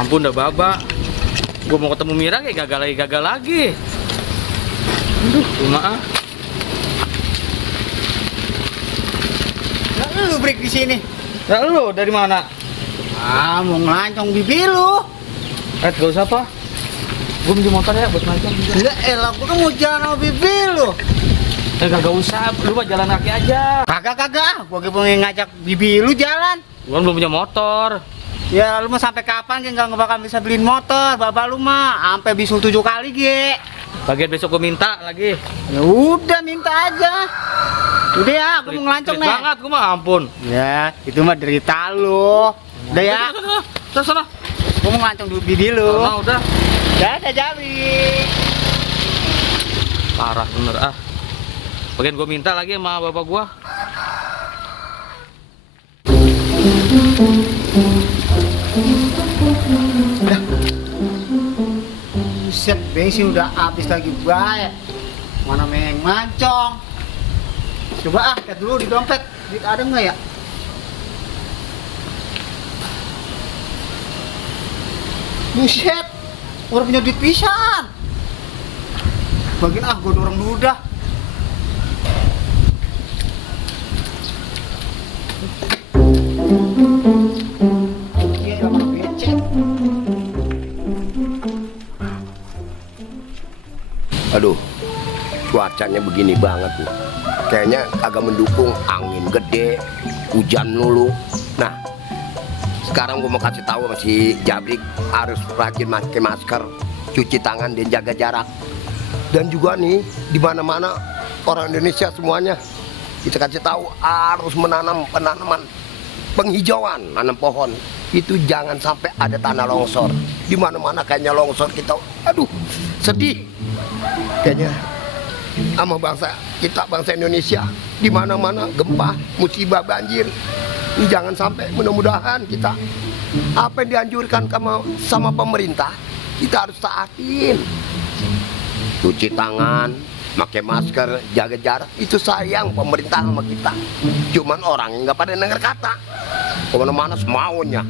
Ampun dah Baba. Gue mau ketemu Mira kayak gagal lagi. Aduh, maaf. Nah, lu break di sini. Nah, lu dari mana? Ah, mau ngelancong bibi lu. Gak usah apa. Gue minjem motor ya buat ngelancong. Enggak, elah, gua kan mau jalan sama bibi lu. Kagak usah, lu mah jalan kaki aja. Kagak, gua pengen ngajak bibi lu jalan. Gue belum punya motor. Ya, lu mau sampai kapan sih nggak bakal bisa beliin motor? Bapak lu mah sampai bisul 7 kali, Ge. Bagian besok gue minta lagi. Ya udah, minta aja. Udah ya, gua mau ngelancong Pelit nih. banget, gue mah ampun. Ya, itu mah derita lu. Udah ya, Sana. gua mau ngelancong dulu bibi lu. Sana, udah. Dadah, Jabi. Parah bener ah. Bagian gue minta lagi sama bapak gue. Buset, bensin udah habis lagi baik. Mana main mancong. Coba lihat dulu di dompet. Duit ada nggak ya? Buset, orang punya duit pisan. Bagian gue dorong dulu dah. Iya, mana becek. Aduh, cuacanya begini banget nih. Kayaknya agak mendukung, angin gede, hujan dulu. Nah, sekarang gue mau kasih tahu sama si Jabrik harus rajin pakai masker, cuci tangan dan jaga jarak. Dan juga nih, di mana-mana orang Indonesia semuanya kita kasih tahu harus menanam penanaman penghijauan, nanam pohon. Itu jangan sampai ada tanah longsor. Di mana-mana kayaknya longsor kita, aduh, sedih. Kayaknya sama bangsa kita, bangsa Indonesia, di mana-mana gempa, musibah, banjir. Ini jangan sampai, mudah-mudahan kita apa yang dianjurkan sama pemerintah kita harus taatin. Cuci tangan, pakai masker, jaga jarak, itu sayang pemerintah sama kita. Cuman orang yang nggak pada denger kata, kemana-mana semaunya.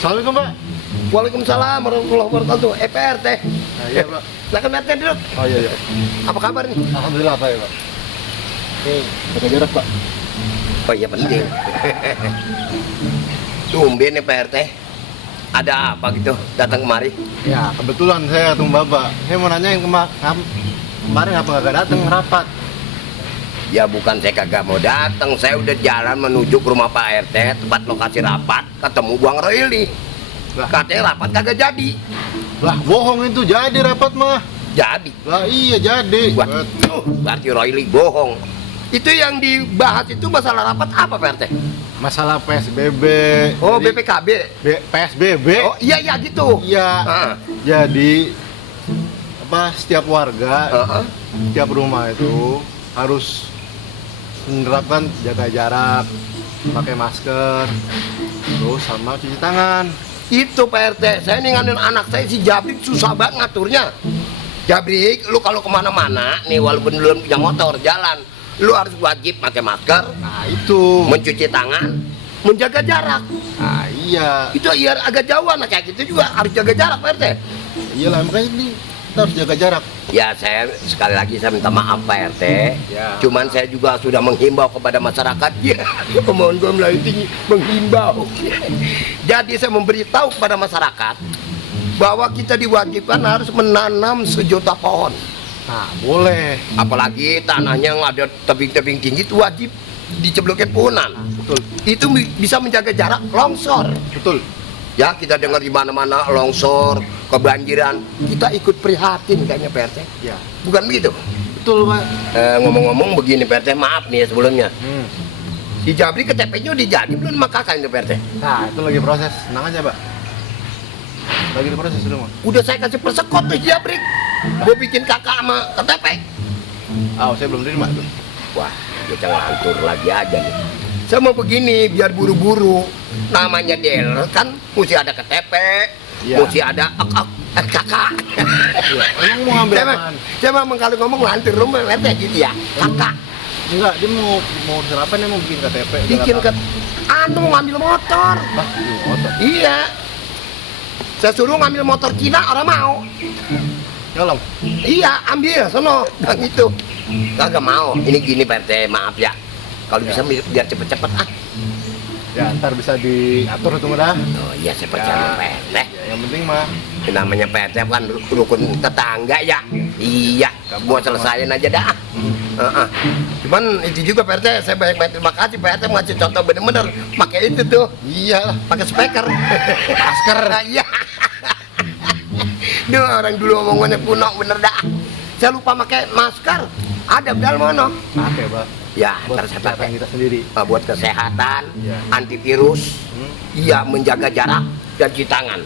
Assalamualaikum, Pak. Waalaikumsalam warahmatullahi wabarakatuh. PRT. Iya, Pak. Silakan PRT duduk. Oh iya. Apa kabar nih? Alhamdulillah, Pak ya, Pak. Jaga jarak, Pak. Oh iya penting. Tumben nih PRT. Ada apa gitu datang kemari? Ya, kebetulan saya ketemu Bapak. Saya mau nanya yang kemarin apa nggak datang rapat? Ya bukan saya kagak mau datang, saya udah jalan menuju ke rumah Pak RT, tempat lokasi rapat, ketemu Bang Royli. Lah. Katanya rapat kagak jadi. Lah, bohong itu, jadi rapat mah. Jadi. Lah iya jadi. Waduh, berarti Royli bohong. Itu yang dibahas itu masalah rapat apa Pak RT? Masalah PSBB. Oh, Jadi, BPKB. PSBB. Oh iya gitu. Iya. Ah. Jadi setiap warga, Heeh. setiap rumah itu harus menerapkan jaga jarak, pakai masker, terus sama cuci tangan. Itu Pak RT, saya nih nganin anak saya si Jabrik susah banget ngaturnya. Jabrik, lu kalau kemana-mana nih walaupun belum punya motor jalan, lu harus wajib pakai masker, Nah itu. mencuci tangan, menjaga jarak. Nah iya. Itu ya agak jauhan, nah kayak gitu juga harus jaga jarak Pak RT. Iyalah, makanya ini kita harus jaga jarak. Ya saya sekali lagi saya minta maaf Pak RT. Ya. Cuman saya juga sudah menghimbau kepada masyarakat. Ya, mohon gue melayu tinggi menghimbau. Jadi saya memberitahu kepada masyarakat bahwa kita diwajibkan harus menanam sejuta pohon. Nah boleh. Apalagi tanahnya yang ada tebing-tebing tinggi itu wajib diceblokin pohonan. Betul. Itu bisa menjaga jarak longsor. Betul. Ya kita dengar di mana-mana longsor, kebanjiran, kita ikut prihatin kayaknya Pak RT. Ya. Bukan begitu? Betul, Pak. Ngomong-ngomong begini Pak RT, maaf nih ya sebelumnya. Hmm. Si Jabri KTP-nya udah jadi belum sama kakak itu Pak RT? Nah itu lagi proses. Tenang aja, Pak. Lagi diproses dulu, Mas. Udah saya kasih persekot tuh si Jabri. Gue bikin kakak sama KTP. Oh, saya belum terima tuh. Wah, kita ngantur lagi aja nih. Saya mau begini biar buru-buru. Namanya dealer kan mesti ada KTP, Iya. mesti ada kakak. Iya. Emang mau ngambil apaan? Saya memang kalau ngomong ngantur lu RT gitu ya, kakak. Enggak, dia mau sarapan, dia mau bikin KTP. Bikin Jakarta. Anu ngambil motor. Bah, ini motor. Iya. Saya suruh ngambil motor Cina, orang mau. Nyolong. Iya, ambil sono. Yang itu. Kagak mau. Ini gini Pak RT, maaf ya. Kalau bisa biar cepet-cepet ah. Ya, ntar bisa diatur itu dah. Oh iya, saya percaya Pak RT. Ya, yang penting mah Namanya Pak RT kan rukun tetangga ya. Iya, gua selesaiin aja dah. Cuman itu juga Pak RT, saya banyak terima kasih Pak RT ngasih contoh bener-bener pakai itu tuh. iya lah. Pakai speaker. Masker. Iya. Duh, orang dulu omongannya kuno bener dah. Saya lupa pakai masker. Ada dalam mana? Pakai, Pak. Ya, Buat ntar saya kesehatan pakai. kita sendiri. Buat kesehatan, Iya. antivirus, iya menjaga jarak dan cuci tangan.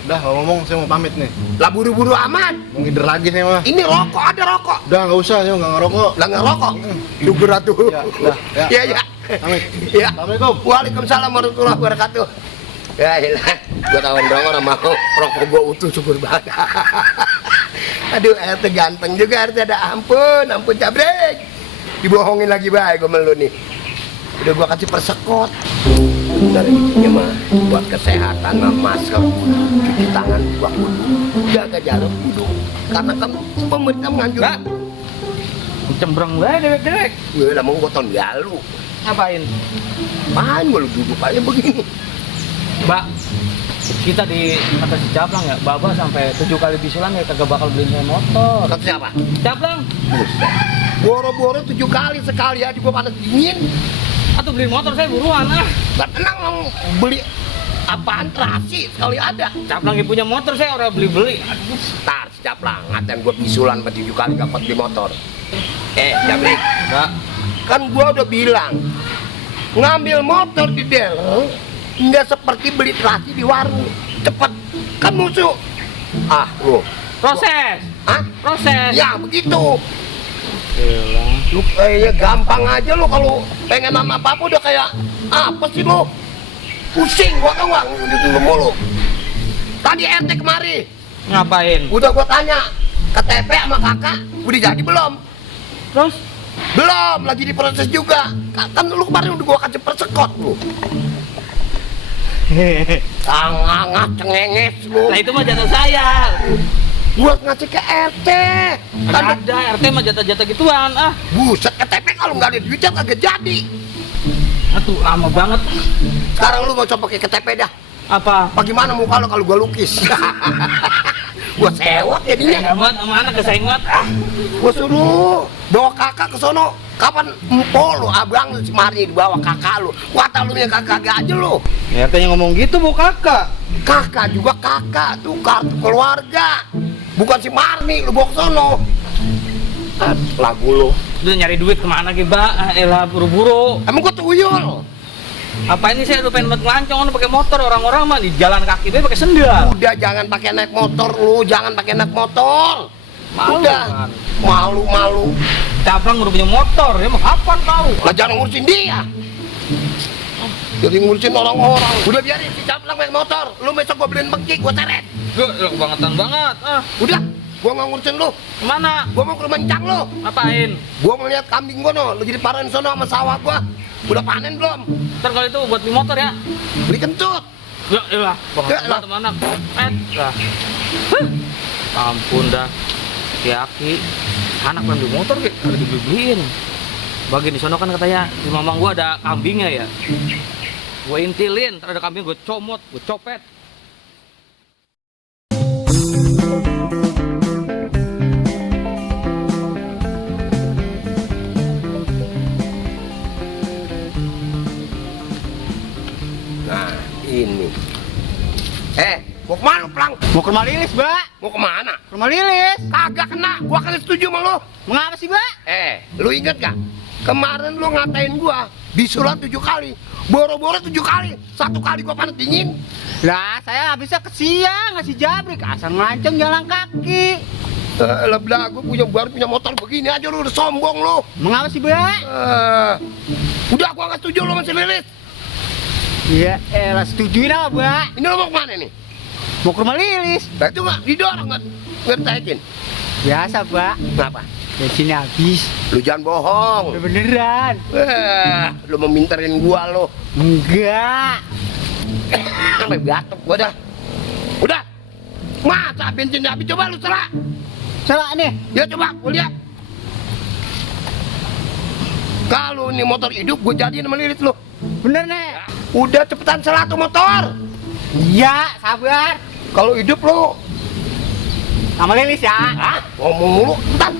Udah ngomong, saya mau pamit nih. Lah buru-buru amat. Mau ngider lagi saya mah. Ini rokok, ada rokok. Udah nggak usah, saya nggak ngerokok. Lah ngerokok. Syukur atuh. Ya, udah, ya. Iya, iya. Pamit. Iya. Assalamualaikum. Waalaikumsalam warahmatullahi wabarakatuh. Ya ilah, gua tawan dong orang mau rokok gua utuh, syukur banget. Aduh, RT ganteng juga RT, ada ampun cabrek. Dibohongin lagi baik gua melu nih. Udah gua kasih persekot. Bener ini mah buat kesehatan, mah masker, cuci tangan, buat wudhu, jaga jarak wudhu. Karena kan pemerintah menganjurkan. Cembreng bae dewek-dewek. Gue udah mau gua tahun lalu. Ngapain? Apaan gua lu duduk aja begini. Mbak, kita di atas si Caplang ya, Baba sampai 7 kali bisulan ya kagak bakal beliin saya motor. Kata siapa? Caplang, Buset. Boro-boro 7 kali sekali aja gua panas dingin. atau beliin motor saya buruan ah. Gak tenang mau beli apaan terasi sekali ada. Caplang yang punya motor saya orang beli-beli. Aduh, Ntar si Caplang ngatain gua bisulan 7 kali dapat beli motor. Jabrik, Mbak, kan gua udah bilang ngambil motor di dealer nggak seperti beli terasi di warung. Cepet kan musuh. Ah, lu. proses. Hah? Proses. Ya begitu. Gila. Lu kayaknya gampang aja lu kalau pengen nama apa udah kayak apa sih lu? Pusing gua tau gak gitu mulu. Tadi RT kemari, Ngapain? udah gua tanya KTP sama kakak udah jadi belum? Terus? Belum, lagi diproses juga. Kan lu kemarin udah gua kasih persekot lu. Sangat cengenges lu. Nah itu mah jatah saya. Gua ngasih ke RT. Kan Kan ada RT mah jatah-jatah gituan ah. buset KTP kalau nggak ada duitnya kagak jadi. Aduh lama banget. Sekarang lu mau coba pakai KTP dah. Apa? Bagaimana muka lo kalau gua lukis? Gua sewot jadinya. Amat sama anak kesaingat ah. Gua suruh bawa kakak ke sono. Kapan empo lu, abang lu si Mari dibawa kakak lu. Kata lu yang kakak aja lu. Ya RT yang ngomong gitu bu kakak. Kakak juga kakak tuh kartu keluarga. Bukan si Marni lu bawa ke sono. Lagu lu. Udah nyari duit kemana gitu mbak? Elah buru-buru. Emang gua tuyul. Apa ini saya lu pengen ngelancong pakai motor, orang-orang mah di jalan kaki dia pakai sendal. Udah jangan pakai naik motor lu, jangan pakai naik motor. Malu, Udah. kan? Malu. Caplang udah punya motor, ya mau kapan tahu? Lah jangan ngurusin dia. Jadi ngurusin orang-orang. Udah biarin si Caplang naik motor. Lu besok gua beliin bengki, gua seret. Gue kebangetan banget. Ah, Udah, gua nggak ngurusin lu. kemana? Gua mau ke rumah Encang lu. Ngapain? Gua mau lihat kambing gua no. Lu jadi parahin sono sama sawah gua. Udah panen belum? Ntar kalau itu buat beli motor ya. Beli kentut. Ya elah, Ya, elah. banget sama anak. Lah. Ampun dah. Ki anak pengen beli motor kayak ada dibeliin. Bagian di sono kan katanya di mamang gua ada kambingnya ya. Gue intilin, ntar ada kambing gue comot, gue copet. Nah, ini. Mau kemana lu, Plang? Mau ke rumah Lilis, Mbak. Mau kemana? Ke rumah Lilis. Kagak kena, gua kagak setuju sama lu. Mengapa sih, Mbak? Lu inget gak? Kemarin lu ngatain gua bisulan 7 kali, boro-boro 7 kali, 1 kali gua panas dingin. Lah, saya habisnya ke siang ngasih jabrik, asal ngelancong jalan kaki. Lah belagu baru punya motor begini aja lu udah sombong lu. Mengapa sih, Mbak? Udah gua gak setuju lu masih Lilis. Iya, elah setujuin apa, Mbak? Ini lu mau kemana nih? Mau ke rumah Lilis. Nah itu gak didorong nggak ngertain. Biasa, Mbak. Kenapa? bensinnya habis. Lu jangan bohong. Beneran. Lu meminterin gua lo. Enggak. Sampai batuk gua dah. Udah. Masa bensin habis, coba lu serak. Salah nih. Ya coba gua lihat. Kalau ini motor hidup gua jadiin sama Lilis lu. Bener nih. Udah cepetan serak tuh motor. Iya, sabar. Kalau hidup lu, Sama Lilis ya. hah? Ngomong mulu, cepetan.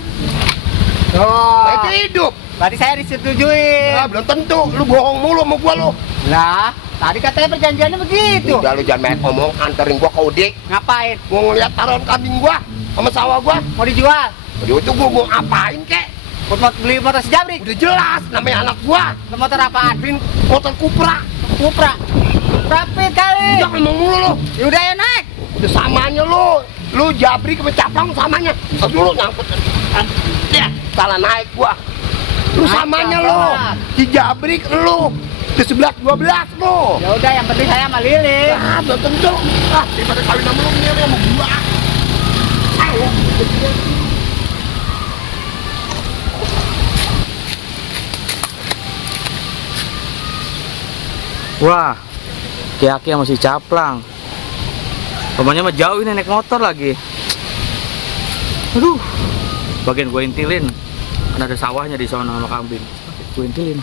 Oh. Nah, itu hidup. Berarti saya disetujuin. Nah, belum tentu. Lu bohong mulu sama gua lu. Lah, tadi katanya perjanjiannya begitu. Udah lu jangan main ngomong, anterin gua ke Udik. Ngapain? Gua ngeliat taruhan kambing gua sama sawah gua. Mau dijual? Udah itu gua mau ngapain kek? Buat beli motor sejabrik. Udah jelas namanya anak gua. Motor apaan? Motor Cupra. Cupra. Rapid kali. Udah ngomong mulu lu. Yaudah ya naik. Udah samanya lu. Lu jabri ke caplang samanya. Dulu nyangkut. Ya, salah naik gua. Lu Naik samanya lu. pelan-pelan. Di jabri lu. Di 11-12 lu. Ya udah, yang penting saya sama Lilis. Ah, belum tentu. Ah, daripada kawin sama lu mirip sama gua. Ayo. Wah, Ki-Aki masih caplang. Rumahnya mah jauh ini naik motor lagi. Aduh, bagian gue intilin. Kan ada sawahnya di sana sama kambing. Gue intilin.